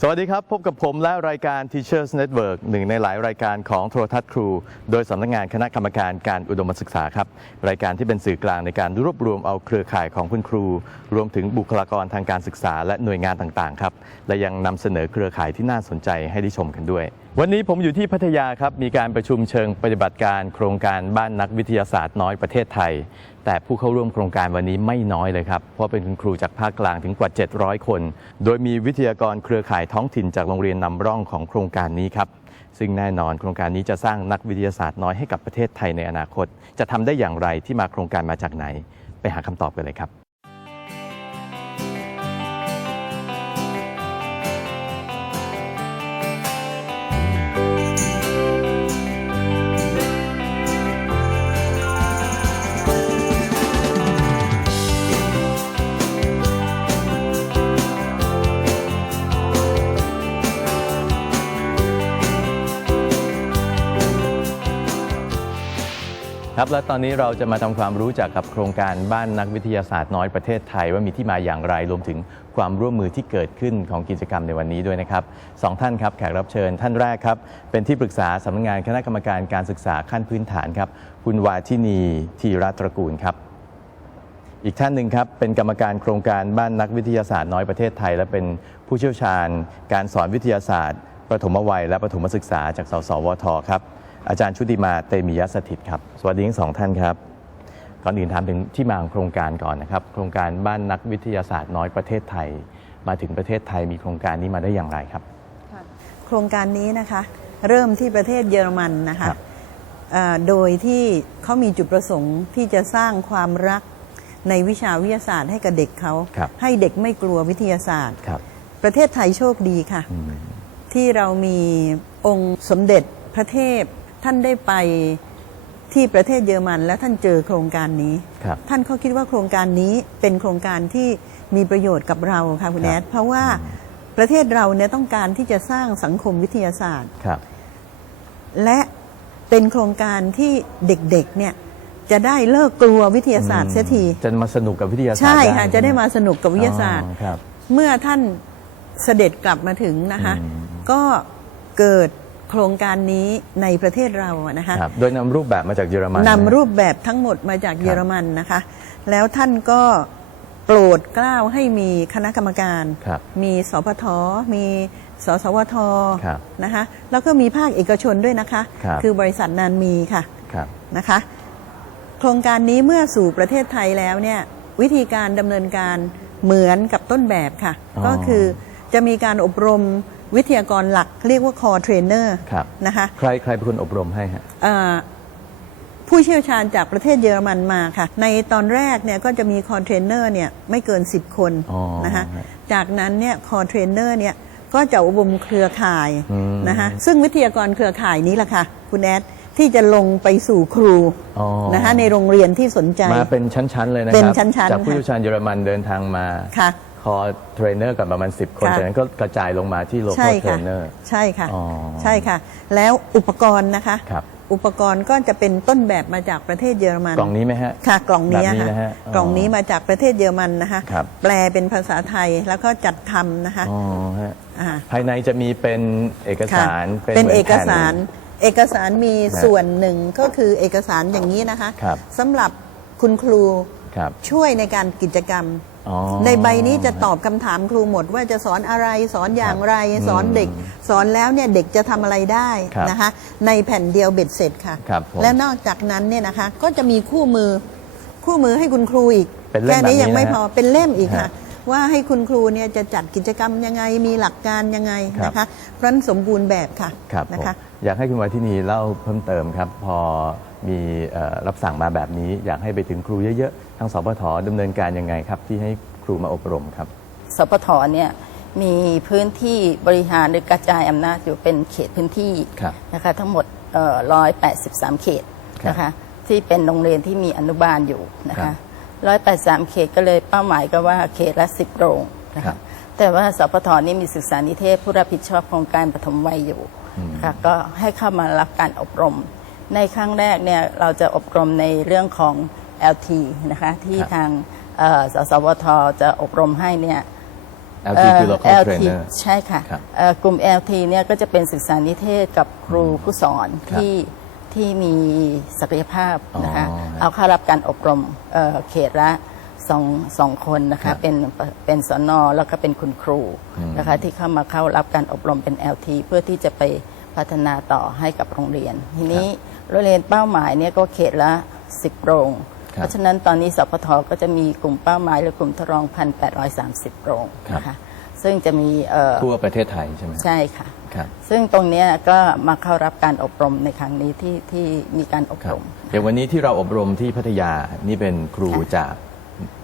สวัสดีครับ พบกับผมและรายการ Teachers Network หนึ่งในหลายรายการของโทรทัศน์ครู โดยสำนักงานคณะกรรมการการอุดมศึกษาครับ รายการที่เป็นสื่อกลางในการรวบรวมเอาเครือข่ายของคุณครู รวมถึงบุคลากรทางการศึกษาและหน่วยงานต่างๆครับ และยังนำเสนอเครือข่ายที่น่าสนใจให้ได้ชมกันด้วย วันนี้ผมอยู่ที่พัทยาครับมีการประชุมเชิงปฏิบัติการ โครงการบ้านนักวิทยาศาสตร์น้อยประเทศไทย แต่ผู้เข้าร่วมโครงการวันนี้ไม่น้อยเลยครับ เพราะเป็นคุณครูจากภาคกลางถึงกว่า 700 คน โดยมีวิทยากรเครือข่ายท้องถิ่นจากโรงเรียนนำร่องของโครงการนี้ครับ ซึ่งแน่นอนโครงการนี้จะสร้างนักวิทยาศาสตร์น้อยให้กับประเทศไทยในอนาคต จะทำได้อย่างไรที่มาโครงการมาจากไหน ไปหาคำตอบกันเลยครับ ครับและตอนนี้เราจะมาทำความรู้จักกับโครงการบ้านนักวิทยาศาสตร์น้อยประเทศไทย ว่ามีที่มาอย่างไรรวมถึงความร่วมมือที่เกิดขึ้นของกิจกรรมในวันนี้ด้วยนะครับสองท่านครับแขกรับเชิญท่านแรกครับ เป็นที่ปรึกษาสำนักงานคณะกรรมการการศึกษาขั้นพื้นฐานครับ คุณวาทินีธีรตระกูลครับ อีกท่านหนึ่งครับ เป็นกรรมการโครงการบ้านนักวิทยาศาสตร์น้อยประเทศไทย และเป็นผู้เชี่ยวชาญ การสอนวิทยาศาสตร์ประถมวัยและประถมศึกษาจากสสวทครับ อาจารย์ชุติมาเตมียสถิตครับ สวัสดีทั้งสองท่านครับ ก่อนอื่นถามถึงที่มาของโครงการก่อนนะครับ โครงการบ้านนักวิทยาศาสตร์น้อยประเทศไทย มาถึงประเทศไทยมีโครงการนี้มาได้อย่างไรครับค่ะโครงการนี้นะคะ เริ่มที่ประเทศเยอรมันนะคะครับอ่าโดยที่เขามีจุดประสงค์ที่จะสร้างความรักในวิชาวิทยาศาสตร์ให้กับเด็กเขา ครับให้เด็กไม่กลัววิทยาศาสตร์ ครับประเทศไทยโชคดีค่ะ อืม ที่เรามีองค์สมเด็จพระเทพ ท่านได้ไปที่ประเทศเยอรมัน และท่านเจอโครงการนี้ครับท่านเขาคิดว่าโครงการนี้เป็นโครงการที่มีประโยชน์กับเราค่ะคุณครับแอดเพราะว่าประเทศเราเนี่ยต้องการที่จะสร้างสังคมวิทยาศาสตร์ครับและเป็นโครงการที่เด็กๆเนี่ยจะได้เลิกกลัววิทยาศาสตร์เสียทีจะมาสนุกกับวิทยาศาสตร์ใช่ด้ค่ะจะได้มาสนุกกับวิทยาศาสตร์อ๋อครับเมื่อท่านเสด็จกลับมาถึงนะคะอืมก็เกิด โครงการนี้ในประเทศเราอะนะคะครับโดยนำรูปแบบมาจากเยอรมันนำนะรูปแบบทั้งหมดมาจากเยอรมันนะคะ แล้วท่านก็โปรดเกล้าให้มีคณะกรรมการ ครับ มีสพท มีสสวทครับนะคะ แล้วก็มีภาคเอกชนด้วยนะคะครับ อบริษัทนานมีค่ะ ครับ นะคะ โครงการนี้เมื่อสู่ประเทศไทยแล้วเนี่ยวิธีการดำเนินการเหมือนกับต้นแบบค่ะ อ๋อก็คือจะมีการอบรม วิทยากรหลักเรียกว่า core trainer ครับนะคะใครใครเป็นคนอบรมให้ฮะเอ่อผู้เชี่ยวชาญจากประเทศเยอรมันมาค่ะ ในตอนแรกเนี่ยก็จะมีคอร์เทรนเนอร์เนี่ยไม่เกิน 10 คนอ๋อนะคะฮะจากนั้นเนี่ยคอร์เทรนเนอร์เนี่ยก็จะอบรมเครือข่ายอืมนะคะซึ่งวิทยากรเครือข่ายนี้แหละค่ะ คุณแอดที่จะลงไปสู่ครูอ๋อนะคะในโรงเรียนที่สนใจ มาเป็นชั้น ๆ เลยนะคเป็รันชั้นๆจากผู้ค่ะเชี่ยวชาญเยอรมันเดินทางมาค่ะค อเทรนเนอร์กับประมาณ 10 คนค่ะ จากนั้นก็กระจายลงมาที่โลใช่คอลเทรค่ะนเนอร์ ใช่ค่ะอ๋อใช่ค่ะ แล้วอุปกรณ์นะคะ ครับ อุปกรณ์ก็จะเป็นต้นแบบมาจากประเทศเยอรมัน กล่องนี้ไหมฮะ ค่ะกล่องนี้แบบนี้ค่ะนะฮะอ๋อกล่องนี้มาจากประเทศเยอรมันนะคะ ครับ แปลเป็นภาษาไทยแล้วก็จัดทำนะคะอ๋อฮะาภายในจะมีเป็นเอกค่ะสารเป็นหมืเอกแผ่นสาร เอกสารมีนะส่วนหนึ่งก็คือเอกสารอย่างนี้นะคะครับ สำหรับคุณครูครับ ช่วยในการกิจกรรมอ๋อ ในใบนี้จะตอบคำถามครูหมดว่าจะสอนอะไรสอนอย่างไรครับสอนเด็ก สอนแล้วเนี่ยเด็กจะทำอะไรได้ครับนะคะในแผ่นเดียวเบ็ดเสร็จค่ะครับผมและนอกจากนั้นเนี่ยนะคะก็จะมีคู่มือคู่มือให้คุณครูอีกเป็นเล่มแค่นี้แบบนี้ยังไม่นะฮะพอเป็นเล่มอีกค่ะฮะว่าให้คุณครูเนี่ยจะจัดกิจกรรมยังไงมีหลักการยังไงครับนะคะเพราะฉะนั้นสมบูรณ์แบบค่ะครับผมนะคะอยากให้คุณวาทินีเล่าเพิ่มเติมครับ พอมีเอ่อรับสั่งมาแบบนี้ อยากให้ไปถึงครูเยอะๆ ทางสปทดำเนินการยังไงครับ ที่ให้ครูมาอบรมครับ สปทเนี่ยมีพื้นที่บริหารหรือกระจายอำนาจอยู่เป็นเขตพื้นที่ครับนะคะทั้งหมดร้อยแปดสิบสามเขตครับนะคะที่เป็นโรงเรียนที่มีอนุบาลอยู่นะครัคะบร้อยแปดสามเขตก็เลยเป้าหมายก็ว่าเขตละสิบโรงนะครัคะบแต่ว่าสปทนี่มีศึกษานิเทศผู้รับผิดชอบโครงการปฐมวัยอยู่ค่ะก็ให้เข้ามารับการอบรม ในครั้งแรกเนี่ยเราจะอบรมในเรื่องของ LT นะคะที่ครับทางเอ่อสสวทจะอบรมให้เนี่ย LT คือ local LT trainer ใช่ค่ะครับเอ่อกลุ่ม LT เนี่ยก็จะเป็นศึกษานิเทศกับครูผู้สอนครับที่ที่มีศักยภาพนะคะอ๋อฮะเอาเข้ารับการอบรมเอ่อเขตละสองสองคนนะครัคะบเป็นเป็นสนแล้วก็เป็นคุณครูนะคะที่เข้ามาเข้ารับการอบรมเป็น LT เพื่อที่จะไปพัฒนาต่อให้กับโรงเรียน ทีนี้โรงเรียนเป้าหมายเนี่ยก็เขตละ10โรงครับ เพราะฉะนั้นตอนนี้สพทก็จะมีกลุ่มเป้าหมายหรือกลุ่มทดลอง1,830โรงนะคะซึ่งจะมีเอ่อทั่วประเทศไทยใช่ไหมใช่ค่ะครับซึ่งตรงเนี้ยก็มาเข้ารับการอบรมในครั้งนี้ที่ที่มีการอบครัรบมอย่างวันนี้ที่เราอบรมที่พัทยานี่เป็นครูค่ะจาก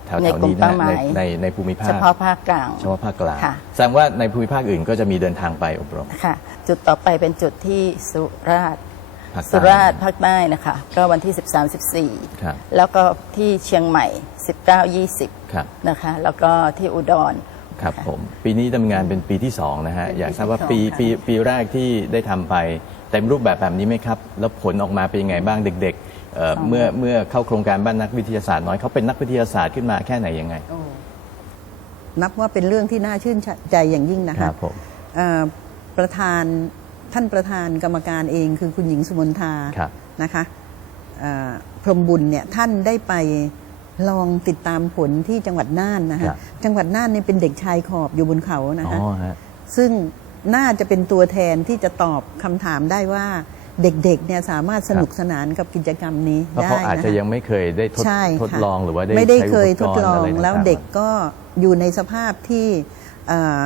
แถวในๆกลุ่นี้มนะเป้าหมายในในในภูมิภาคเฉพาะภาคกลางเฉพาะภาคกลางค่ะแสดงว่าในภูมิภาคอื่นก็จะมีเดินทางไปอบรมค่ะ จุดต่อไปเป็นจุดที่สุราษฎร์ ภาคใต้สุราษฎร์ภาคใต้นะคะ ก็วันที่ 13 ครับ14 แล้วก็ที่เชียงใหม่ 19 20ครับนะคะ แล้วก็ที่อุดร ครับผมปีนี้ดำเนินงานเป็นปีที่สองนะฮะเป็นปีอยากทราบว่าที่ปีสองค่ะ ปีปีแรกที่ได้ทำไปเต็มรูปแบบแบบนี้ไหมครับ แล้วผลออกมาเป็นยังไงบ้างเด็กๆเอ่อเมื่อเมื่อเข้าโครงการบ้านนักวิทยาศาสตร์น้อยเขาเป็นนักวิทยาศาสตร์ขึ้นมาแค่ไหนยังไง นับว่าเป็นเรื่องที่น่าชื่นใจอย่างยิ่งนะคคะรับผม เอ่อประธาน ท่านประธานกรรมการเองคือคุณหญิงสุมนทาครับ นะคะเอ่อพรหมบุญเนี่ยท่านได้ไปลองติดตามผลที่จังหวัดน่านนะครัคะบจังหวัดน่านเนี่ยเป็นเด็กชายขอบอยู่บนเขานะอ๋คะอฮะ ซึ่งน่าจะเป็นตัวแทนที่จะตอบคำถามได้ว่าเด็กๆเนี่ยสามารถสนุกสนานกับกิจกรรมนี้เพราะได้เขาอาจนะจะคะยังไม่เคยได้ทดใช่ทดค่ะลองหรือว่าได้ไม่ได้ใช้เคยทอุดปกรลณ์องอะไรต่างๆแล้วเด็กก็อยู่ในสภาพที่เอ่อ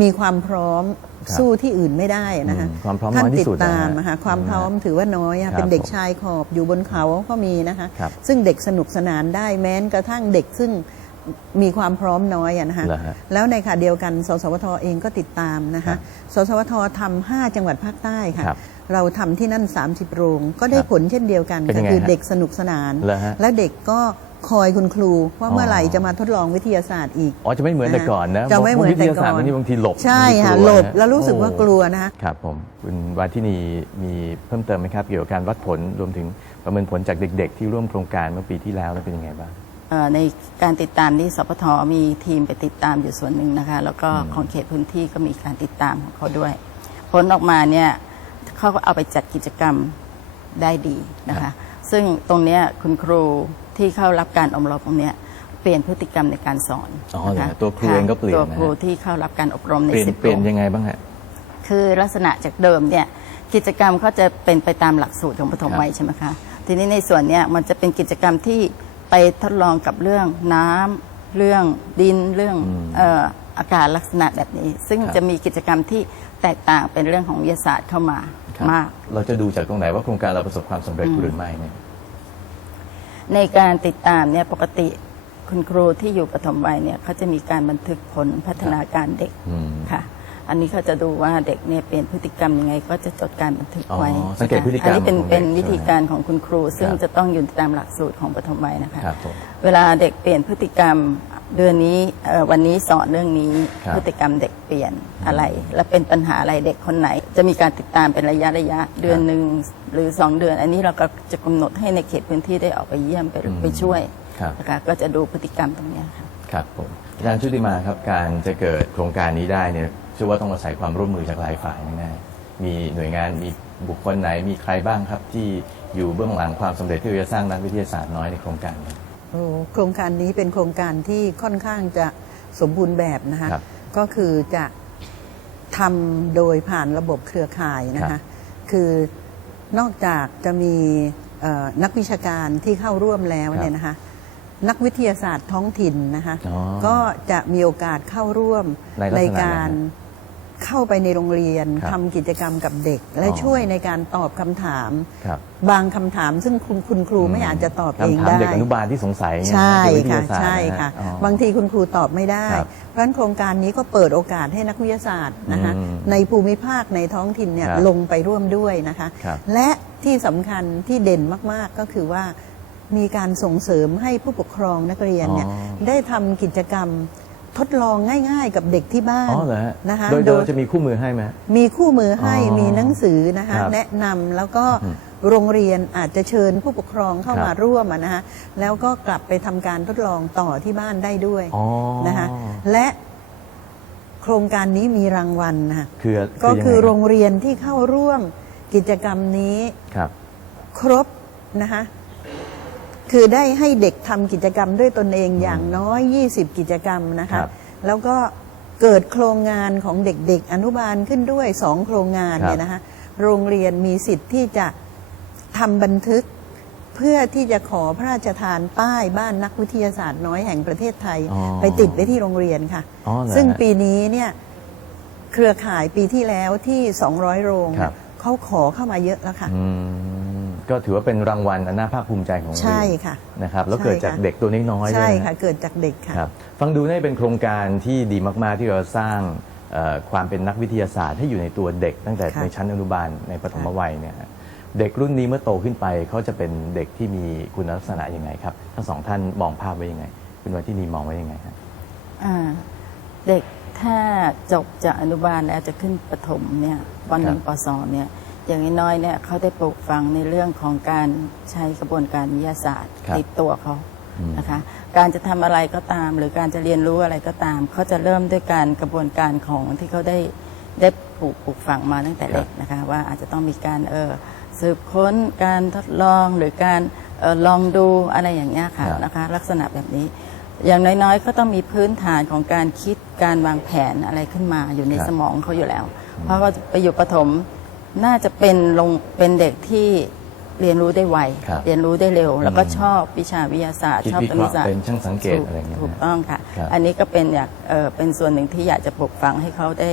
มีความพร้อมครับ สู้ที่อื่นไม่ได้นะคะอืมความพร้อมท่านน้อยที่ติดสุดนะตามฮะนะคะความอืมพร้อมถือว่าน้อยอะครับเป็นเด็กผมชายขอบอยู่บนเขาก็มีนะคะครับซึ่งเด็กสนุกสนานได้แม้กระทั่งเด็กซึ่งมีความพร้อมน้อยอะนะคะเหรอฮะแล้วในขณะเดียวกัน สสวทเองก็ติดตามนะครัคะบสสวททำห้าจังหวัดภาคใต้ค่ะครับเราทำที่นั่น 30 โรง ก็ได้ครับผลเช่นเดียวกันเป็นยังไงคือฮะเด็กสนุกสนานเหรอฮะแล้วเด็กก็ คอยคุณครูว่าอ๋อเมื่อไหร่จะมาทดลองวิทยาศาสตร์อีกอ๋อจะไม่เหมือนแต่ก่อนนะจะไม่เหมือนวิทแต่ยาก่ศาสตอร์นบางทีบางทีหลบใช่ค่ะบางทีกหลวบนะแล้วรู้สึกว่ากลัวนะคะครับผมคุณวาทินีมีเพิ่มเติมไหมครับ เกี่ยวกับการวัดผลรวมถึงประเมินผลจากเด็ก ๆ ที่ร่วมโครงการเมื่อปีที่แล้วแล้วเป็นยังไงบ้างเอ่อในการติดตามที่สพทมีทีมไปติดตามอยู่ส่วนหนึ่งนะคะ แล้วก็ของเขตพื้นที่ก็มีการติดตามของเขาด้วย ผลออกมาเนี่ยเขาก็เอาไปจัดกิจกรรมได้ดีนะคะ ซึ่งตรงเนี้ยคุณครู ที่เข้ารับการอบรมตรงเนี้ยเปลี่ยนพฤติกรรมในการสอนอ๋อเหรอนะคะตัวครูเองก็เปลี่ยนตัวนะฮะ ครูที่เข้ารับการอบรมในเปลี่ยนสิบเปลี่ยนโรง ยังไงบ้างฮะ คือลักษณะจากเดิมเนี่ยกิจกรรมเขาจะเป็นไปตามหลักสูตรของปฐมวัยใช่ไหมคะทีนี้ในส่วนเนี้ยมันจะเป็นกิจกรรมที่ไปทดลองกับเรื่องน้ำเรื่องดินเรื่องอืมเอ่ออากาศลักษณะแบบนี้ ซึ่งครับ จะมีกิจกรรมที่แตกต่างเป็นเรื่องของวิทยาศาสตร์เข้ามาครับมาก เราจะดูจากตรงไหนว่าโครงการเราประสบความสำเร็จหรือไม่เนี่ย ในการติดตามเนี่ยปกติคุณครูที่อยู่ปฐมวัยเนี่ยเขาจะมีการบันทึกผลพัฒนาการเด็กอืม ค่ะ อันนี้เขาจะดูว่าเด็กเนี่ยเปลี่ยนพฤติกรรมยังไง ก็จะจดการบันทึกไว้อ๋อสังเกตพฤติกรรมอันนี้เป็นของเด็กเป็นวิธีใช่ไหมการของคุณครู ซึ่งครับจะต้องอยู่ตามหลักสูตรของปฐมวัยนะคะ ครับผมเวลาเด็กเปลี่ยนพฤติกรรมเดือนนี้เอ่อวันนี้สอนเรื่องนี้ครับ พฤติกรรมเด็กเปลี่ยนอะไร และเป็นปัญหาอะไรเด็กคนไหน จะมีการติดตามเป็นระยะระยะเดือนหนึ่ง หรือสองเดือน อันนี้เราก็จะกำหนดให้ในเขตพื้นที่ได้ออกไปเยี่ยมไปอืมไปช่วยครับนะคะก็จะดูพฤติกรรมตรงเนี้ยค่ะครับผมอาจารย์ชุติมาครับการจะเกิดโครงการนี้ได้เนี่ยเชื่อว่าต้องอาศัยความร่วมมือจากหลายฝ่ายแน่ๆมีหน่วยงานมีบุคคลไหนมีใครบ้างครับที่อยู่เบื้องหลังความสำเร็จที่เราจะสร้างนักวิทยาศาสตร์น้อยในโครงการนี้โอ้โครงการนี้เป็นโครงการที่ค่อนข้างจะสมบูรณ์แบบนะคะครับก็คือจะทำโดยผ่านระบบเครือข่ายนะครัคะบคือ นอกจากจะมีเอ่อนักวิชาการที่เข้าร่วมแล้วเนี่ยนะคะนักวิทยาศาสตร์ท้องถิ่นนะคะอ๋อก็จะมีโอกาสเข้าร่วมในลักษณะไหนการฮะ เข้าไปในโรงเรียนครับทำกิจกรรมกับเด็ก และอ๋อช่วยในการตอบคำถาม ครับบางคำถามซึ่งคุณคุณครูไม่อาจจะตอบเองคำถามได้ เด็กอนุบาลที่สงสัยเนี่ยใช่ที่วิทค่ะยาศาสตร์ใช่นฮค่ะอ๋อบางทีคุณครูตอบไม่ได้ ครับเพราะฉะนั้นโครงการนี้ก็เปิดโอกาสให้นักวิทยาศาสตร์นะคะอืมในภูมิภาคในท้องถิ่นเนี่ยครับลงไปร่วมด้วยนะคะ ครับและที่สำคัญที่เด่นมากๆก็คือว่ามีการส่งเสริมให้ผู้ปกครองนักเรียนเนี่ยอ๋อได้ทำกิจกรรม ทดลองง่าย ๆ กับเด็กที่บ้านอ๋อเหรอฮะนะคะโดยโดโดยยจะมีคู่มือให้ไหม มีคู่มือให้อ๋อมีหนังสือนะคะครับแนะนำแล้วก็อืมโรงเรียนอาจจะเชิญผู้ปกครองเข้าครับมาร่วมอะนะคะแล้วก็กลับไปทำการทดลองต่อที่บ้านได้ด้วยอ๋อ นะคะและรงการนี้มีรางวัลนะคะคือก็ยังไงคือรับโรงเรียนที่เข้าร่วมกิจกรรมนี้ ครับ ครบนะคะ คือได้ให้เด็กทำกิจกรรมด้วยตนเองอย่างน้อย 20 กิจกรรมนะครัคะบแล้วก็เกิดโครงงานของเด็กๆ อนุบาลขึ้นด้วยสองโครงงานครับเนี่ยนะคะโรงเรียนมีสิทธิ์ที่จะทำบันทึก เพื่อที่จะขอพระราชทานป้ายบ้านนักวิทยาศาสตร์น้อยแห่งประเทศไทย อ๋อไปติดไว้ที่โรงเรียนค่ะ อ๋อเหรอซึ่งฮะปีนี้เนี่ยเครือข่ายปีที่แล้วที่ 200 โรงครับ เขาขอเข้ามาเยอะแล้วค่ะ อืม ก็ถือว่าเป็นรางวัลอันน่าภาคภูมิใจของโรงเรียนใช่ค่ะนะครับแล้วใช่เกิดจากค่ะเด็กตัวน้อยๆด้วยใช่นค่ะเกิดจากเด็กค่ะ ครับฟังดูนี่เป็นโครงการที่ดีมาก ๆ ที่เราสร้างเอ่อความเป็นนักวิทยาศาสตร์ให้อยู่ในตัวเด็ก ตั้งแต่ค่ะในชั้นอนุบาลในปฐมวัยเนี่ยฮะเด็กรุ่นนี้เมื่อโตขึ้นไปเขาจะเป็นเด็กที่มีคุณลักษณะยังไงครับทั้งสองท่านมองภาพไว้ยังไง คุณวันที่นีมองไว้ยังไงครับอ่าเด็กถ้าจบจากอนุบาลแล้วจะขึ้นประถมเนี่ยปหนึ่งครับปสองเนี่ย อย่างน้อยๆเนี่ยเขาได้ปลูกฝังในเรื่องของการใช้กระบวนการวิทยาศาสตร์ครับ ติดตัวเขาอืมนะคะ การจะทำอะไรก็ตาม หรือการจะเรียนรู้อะไรก็ตามเขาจะเริ่มด้วยการกระบวนการของที่เขาได้ได้ปลูกปลูกฝังมาตั้งแต่เด็กนะคะ ว่าอาจจะต้องมีการเออสืบค้นการทดลองหรือการเออลองดูอะไรอย่างเงี้ยค่ะครับ นะคะ ลักษณะแบบนี้ อย่างน้อยๆ ก็ต้องมีพื้นฐานของการคิดการวางแผนอะไรขึ้นมาอยู่ในครับ สมองเขาอยู่แล้ว เพราะว่าไปอยู่ประถม น่าจะเป็นลงเป็นเด็กที่เรียนรู้ได้ไว ครับเรียนรู้ได้เร็ว แล้วก็อืมชอบวิชาวิทยาศาสตร์ คิดชอบวิคเคณิราะตห์ศาสตร์เป็นช่างสังเกตถูอะไรอย่างเงี้ยถูกต้องค่ะ ครับ อันนี้ก็เป็นอยากเอ่อเป็นส่วนหนึ่งที่อยากจะปลูกฝังให้เขาได้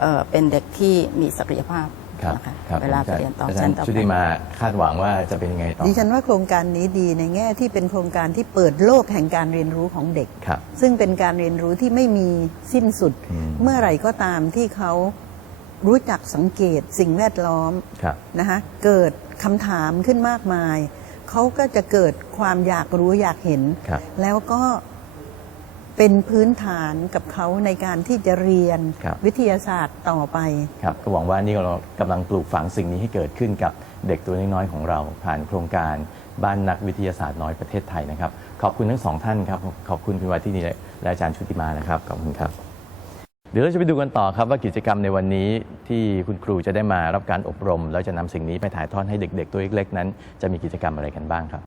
เอ่อเป็นเด็กที่มีศักยภาพครับนะคะครับเวลาไปเรียนต่ออาจาชั้รนย์ต่อชุไป ติมาคาดหวังว่าจะเป็นยังไงต่อดิฉันว่าโครงการนี้ดีในแง่ที่เป็นโครงการที่เปิดโลกแห่งการเรียนรู้ของเด็ก ครับ ซึ่งเป็นการเรียนรู้ที่ไม่มีสิ้นสุด อืมเมื่อไหร่ก็ตามที่เขา รู้จักสังเกตสิ่งแวดล้อมครับนะคะเกิดคำถามขึ้นมากมาย เขาก็จะเกิดความอยากรู้อยากเห็น ครับ แล้วก็เป็นพื้นฐานกับเขาในการที่จะเรียนครับ วิทยาศาสตร์ต่อไป ครับก็หวังว่านี่เรากำลังปลูกฝังสิ่งนี้ให้เกิดขึ้นกับเด็กตัวน้อยๆของเรา ผ่านโครงการบ้านนักวิทยาศาสตร์น้อยประเทศไทยนะครับ ขอบคุณทั้งสองท่านครับขอบคุณคุณวัยที่นี่และอาจารย์ชุติมานะครับขอบคุณครับเเดี๋ยวเราจะไปดูกันต่อครับว่ากิจกรรมในวันนี้ที่คุณครูจะได้มารับการอบรม แล้วจะนำสิ่งนี้ไปถ่ายทอดให้เด็ก ๆ ตัวเล็กๆนั้น จะมีกิจกรรมอะไรกันบ้างครับ